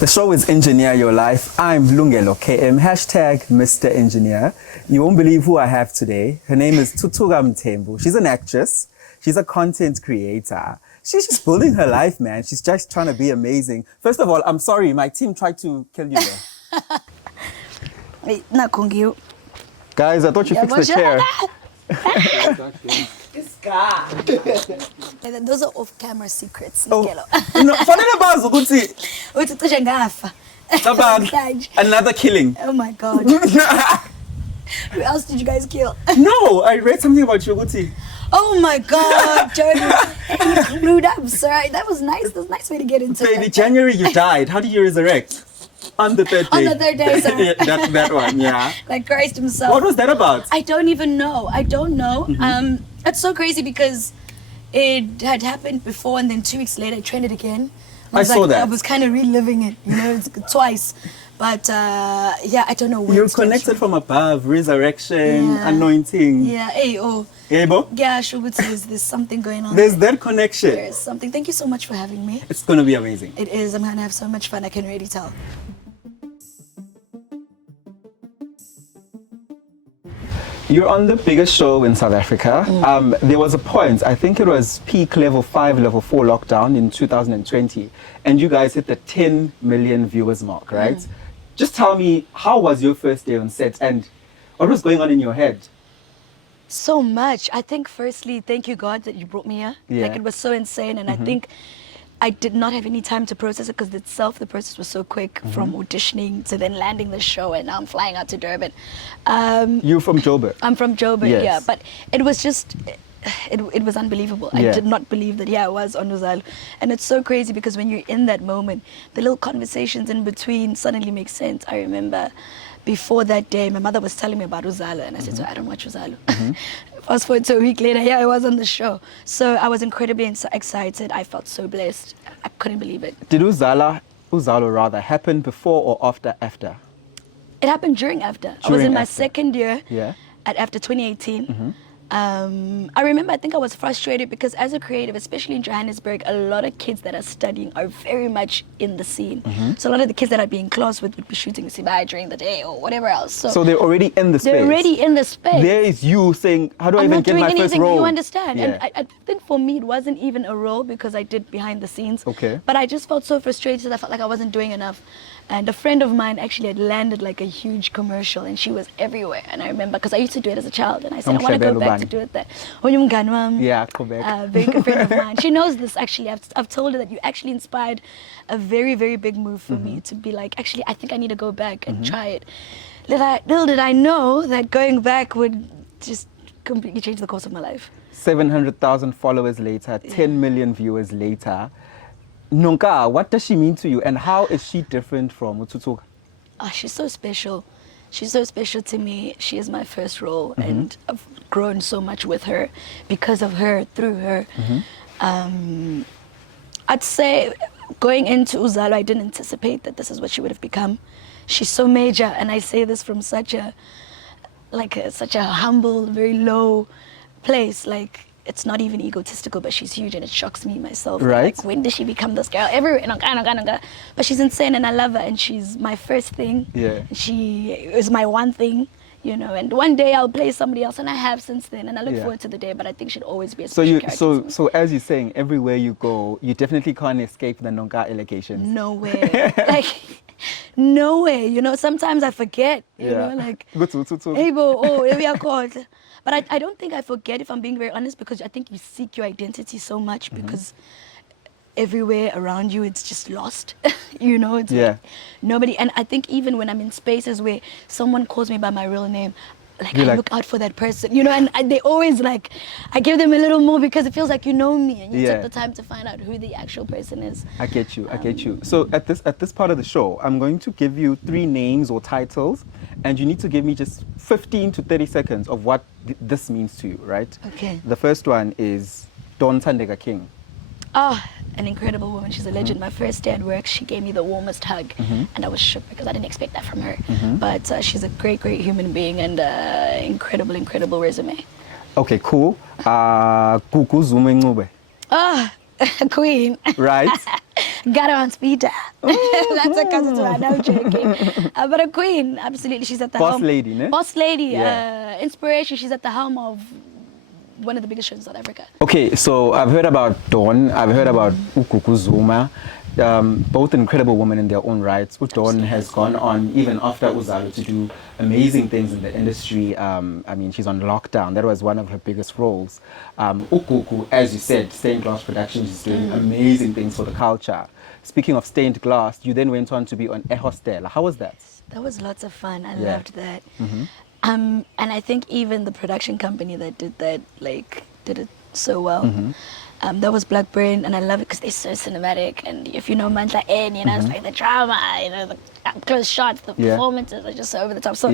The show is Engineer Your Life. I'm Lungelo KM, hashtag Mr. Engineer. You won't believe who I have today. Her name is Thuthuka Mthembu. She's an actress. She's a content creator. She's just building her life, man. She's just trying to be amazing. First of all, I'm sorry, my team tried to kill you there. Guys, I thought you fixed the chair. This guy. Those are off-camera secrets. Oh, no, another killing. Oh my God. Who else did you guys kill? No, I read something about you, Guti. Oh my God, Jody. You glued up, sir. That was nice. That was a nice way to get into it. Baby, January you died. How did you resurrect? On the third day. On the third day, sir. Yeah, that one, yeah. Like Christ himself. What was that about? I don't even know. I don't know. It's so crazy because it had happened before and then 2 weeks later I trained it again. I saw that. I was kind of reliving it, you know, twice. But yeah, I don't know where you're connected from above, resurrection, anointing. Yeah, hey, oh. Hey, Bo? Yeah, there's something going on. There's that connection. There's something. Thank you so much for having me. It's going to be amazing. It is. I'm going to have so much fun. I can already tell. You're on the biggest show in South Africa. There was a point, I think it was peak level 5, level 4 lockdown in 2020, and you guys hit the 10 million viewers mark, right? Just tell me, how was your first day on set and what was going on in your head? So much. I think firstly, thank you God that you brought me here. Yeah. Like it was so insane, and I think I did not have any time to process it because the process was so quick from auditioning to then landing the show, and now I'm flying out to Durban. You're from Joburg? I'm from Joburg, Yes. yeah. But it was just, it was unbelievable. Yeah. I did not believe that, I was on Uzalo. And it's so crazy because when you're in that moment, the little conversations in between suddenly make sense. I remember before that day, my mother was telling me about Uzalo, and I said, so I don't watch Uzalo. Fast forward to a week later, I was on the show. So I was incredibly excited. I felt so blessed. I couldn't believe it. Did Uzalo happen before or after? It happened during after. I was in my second year at after 2018. I remember, I think I was frustrated because as a creative, especially in Johannesburg, a lot of kids that are studying are very much in the scene. So a lot of the kids that I'd be in class with would be shooting Sibai during the day or whatever else. So they're already in the space. They're already in the space. There is you saying, how do I even get my first role? You understand? Yeah. And I think for me, it wasn't even a role because I did behind the scenes. Okay. But I just felt so frustrated. I felt like I wasn't doing enough. And a friend of mine actually had landed like a huge commercial, and she was everywhere. And I remember, because I used to do it as a child, and I said, I want to go back to do it there. Yeah, go back. Very good friend of mine. She knows this, actually. I've told her that you actually inspired a very, very big move for me to be like, actually, I think I need to go back and try it. Little did I know that going back would just completely change the course of my life. 700,000 followers later, 10 million viewers later. Nonka, what does she mean to you, and how is she different from Thuthuka? Oh, she's so special. She's so special to me. She is my first role, and I've grown so much with her because of her, through her. I'd say going into Uzalo, I didn't anticipate that this is what she would have become. She's so major, and I say this from such a humble, very low place. Like, it's not even egotistical, but she's huge, and it shocks me myself. Right. Like, when did she become this girl? Everywhere, Nonka. But she's insane, and I love her, and she's my first thing. Yeah. She is my one thing, you know. And one day I'll play somebody else, and I have since then, and I look forward to the day. But I think she'll always be a special character. So as you're saying, everywhere you go, you definitely can't escape the Nonka allegations. No way. No way. You know, sometimes I forget. You know, like, hey, bo, we are caught. But I don't think I forget, if I'm being very honest, because I think you seek your identity so much because everywhere around you it's just lost. You know, it's like nobody. And I think even when I'm in spaces where someone calls me by my real name, like, I look out for that person, you know, and they always like, I give them a little more because it feels like you know me and you took the time to find out who the actual person is. I get you. So at this part of the show, I'm going to give you 3 names or titles, and you need to give me just 15 to 30 seconds of what this means to you, right? Okay. The first one is Don Tandega King. An incredible woman. She's a legend. My first day at work, she gave me the warmest hug, and I was shook because I didn't expect that from her. But she's a great, great human being, and incredible, incredible resume. Okay, cool. Kuku Zume Ngube. Queen. Right. Got her on speed dial. That's a cousin to her. No joking. But a queen, absolutely. She's at the Boss helm. lady, ne? Boss lady. Yeah. Inspiration. She's at the helm of one of the biggest shows in South Africa. Okay, so I've heard about Dawn. I've heard about Ukuku Zuma. Both incredible women in their own rights. Dawn has gone on, even after Uzalo, to do amazing things in the industry. I mean, she's on lockdown. That was one of her biggest roles. Ukuku, as you said, Stained Glass Productions is doing amazing things for the culture. Speaking of stained glass, you then went on to be on Ehostel. How was that? That was lots of fun. I loved that. And I think even the production company that did that, like, did it so well. That was Blackburn, and I love it because they're so cinematic. And if you know Mantla N, you know, it's like the drama, you know, the close shots, the performances are just so over the top. So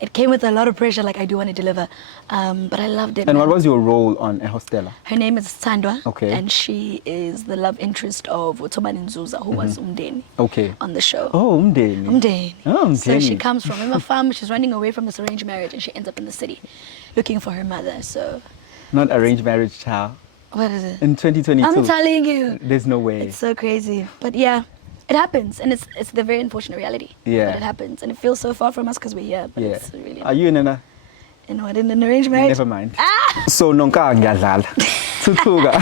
it came with a lot of pressure, like I do want to deliver. But I loved it. And what was your role on Ehostela? Her name is Sandwa, okay, and she is the love interest of Uthomani Nzuza, who was Umdeni on the show. Oh, Umdeni. Umdeni. Oh, Umdeni. So she comes from a farm. She's running away from this arranged marriage, and she ends up in the city looking for her mother. So not arranged marriage, child. What is it? In 2022. I'm telling you. There's no way. It's so crazy. But yeah, it happens. And it's the very unfortunate reality. Yeah. But it happens. And it feels so far from us because we're here. But it's really... Are you in an... In what? In an arranged marriage? Never mind. So, Nonka ngiyadlala. Thuthuka.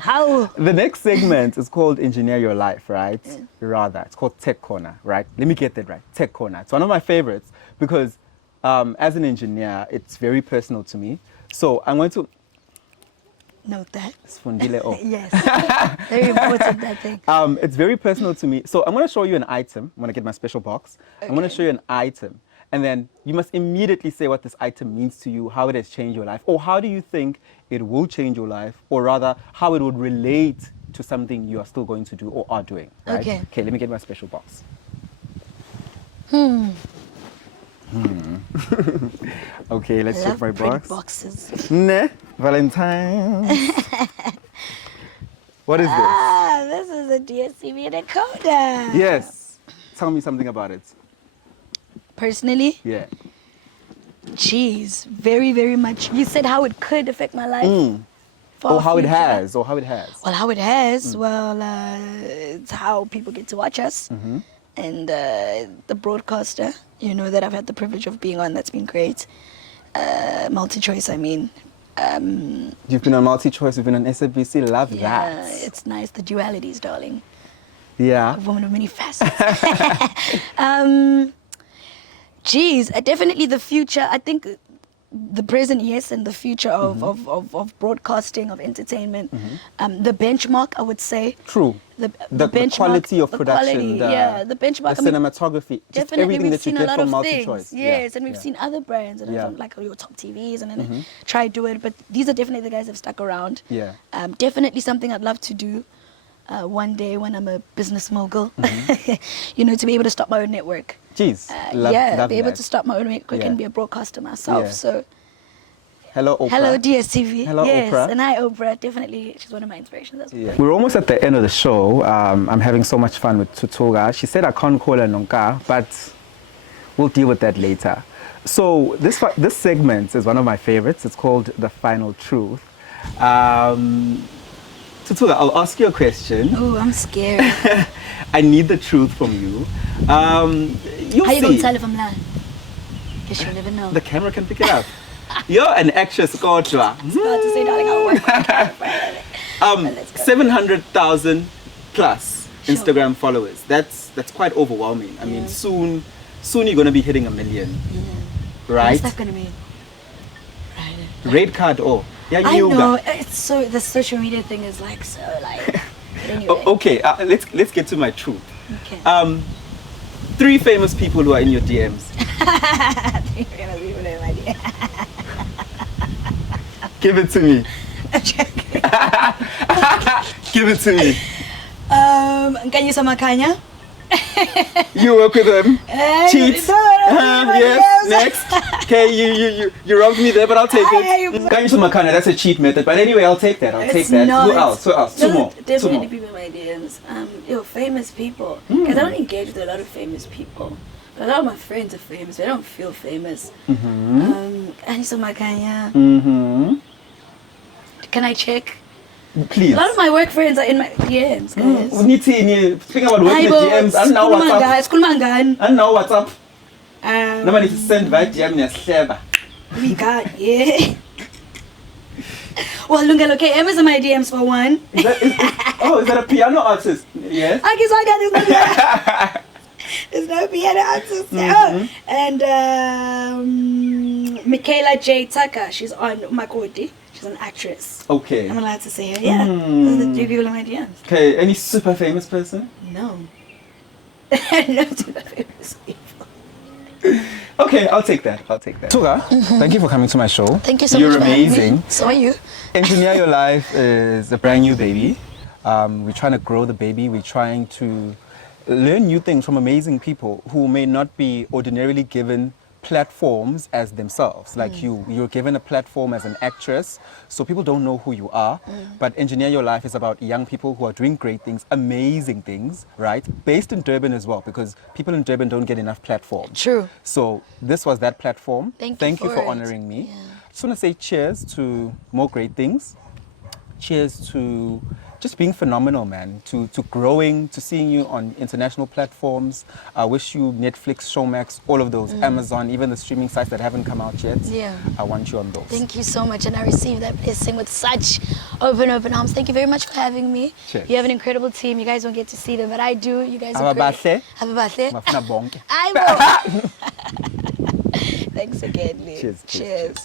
How? The next segment is called Engineer Your Life, right? Rather, it's called Tech Corner, right? Let me get that right. Tech Corner. It's one of my favorites because as an engineer, it's very personal to me. So I'm going to note that. Yes. Very important, that thing. It's very personal to me. So I'm going to show you an item. I'm going to get my special box. Okay. I'm going to show you an item. And then you must immediately say what this item means to you, how it has changed your life, or how do you think it will change your life, or rather, how it would relate to something you are still going to do or are doing. Right? Okay, let me get my special box. Okay, let's check my box. Boxes. Ne, Valentine's. What is this? This is a DSTV decoder. Yes. Tell me something about it. Personally? Yeah. Geez, very, very much. You said how it could affect my life. Or how it has. Or how it has. Well, how it has. Well, it's how people get to watch us. And the broadcaster, you know, that I've had the privilege of being on, that's been great. Multi-choice, I mean. You've been on Multi-Choice, you've been on SABC, love that. Yeah, it's nice, the dualities, darling. Yeah. A woman of many facets. Geez, definitely the future, I think the present, yes, and the future of broadcasting, of entertainment. The benchmark, I would say. True. The quality of production, the benchmark. The cinematography, just everything that you get from Multi-Choice. Yes, and we've seen other brands, and from like your top TVs, and then try to do it. But these are definitely the guys that have stuck around. Yeah. Definitely something I'd love to do one day when I'm a business mogul. You know, to be able to start my own network. Jeez, love be able to start my own network and be a broadcaster myself. So. Hello, Oprah. Hello, DSTV. Hello, yes, Oprah. And hi, Oprah. Definitely, she's one of my inspirations as well. Yeah. We're almost at the end of the show. I'm having so much fun with Thuthuka. She said I can't call her Nonka, but we'll deal with that later. So this segment is one of my favorites. It's called The Final Truth. Thuthuka, I'll ask you a question. Oh, I'm scared. I need the truth from you. How you going to tell if I'm lying? Because you'll never know. The camera can pick it up. You're an actress, Kodwa. I was about to say, darling, I'll work on it. 700,000 plus Instagram followers. That's quite overwhelming. I mean, soon you're going to be hitting 1 million. Right? What's that going to mean? Right. Red card, yeah, I know. It's so, the social media thing is like so like. Anyway. Okay, let's get to my truth. Okay. 3 famous people who are in your DMs. 3 famous people in my DMs. Give it to me. Give it to me. Can you Makanya? You work with them? Cheats? Yes, next. Okay, you robbed me there, but I'll take it. Can you Makanya, that's a cheat method. But anyway, I'll take that. Who else? Two more. Definitely people in my DMs. Famous people. Because I don't engage with a lot of famous people. But a lot of my friends are famous. They don't feel famous. Can you Makanya? Can I check? Please. A lot of my work friends are in my DMs, guys. Speaking about working in DMs, and now WhatsApp. And now WhatsApp. Nobody to send via DM near We got, yeah. Well, Lungelo KM is in my DMs for one. Is that a piano artist? Yes. I guess I got there's no piano artist. And Michaela J. Tucker, she's on Makoti. She's an actress. Okay. I'm allowed to say her. Yeah. Those are the 3 people in my DMs. Okay. Any super famous person? No. No super famous people. Okay, I'll take that. Thuthuka, thank you for coming to my show. Thank you so You're much. You're amazing. So are you. Engineer Your Life is a brand new baby. We're trying to grow the baby. We're trying to learn new things from amazing people who may not be ordinarily given platforms as themselves. Like you're given a platform as an actress, so people don't know who you are. But Engineer Your Life is about young people who are doing great things, amazing things, right? Based in Durban as well, because people in Durban don't get enough platforms. True. So this was that platform. Thank you for honoring me. Yeah. I just want to say cheers to more great things. Cheers to just being phenomenal, man, to growing, to seeing you on international platforms. I wish you Netflix, Showmax, all of those, Amazon, even the streaming sites that haven't come out yet. Yeah. I want you on those. Thank you so much, and I received that blessing with such open arms. Thank you very much for having me. Cheers. You have an incredible team. You guys don't get to see them, but I do. You guys are Have a great. bahle. Have a bahle. Mafuna bonke. I will. Thanks again, Liz. Cheers. Cheers.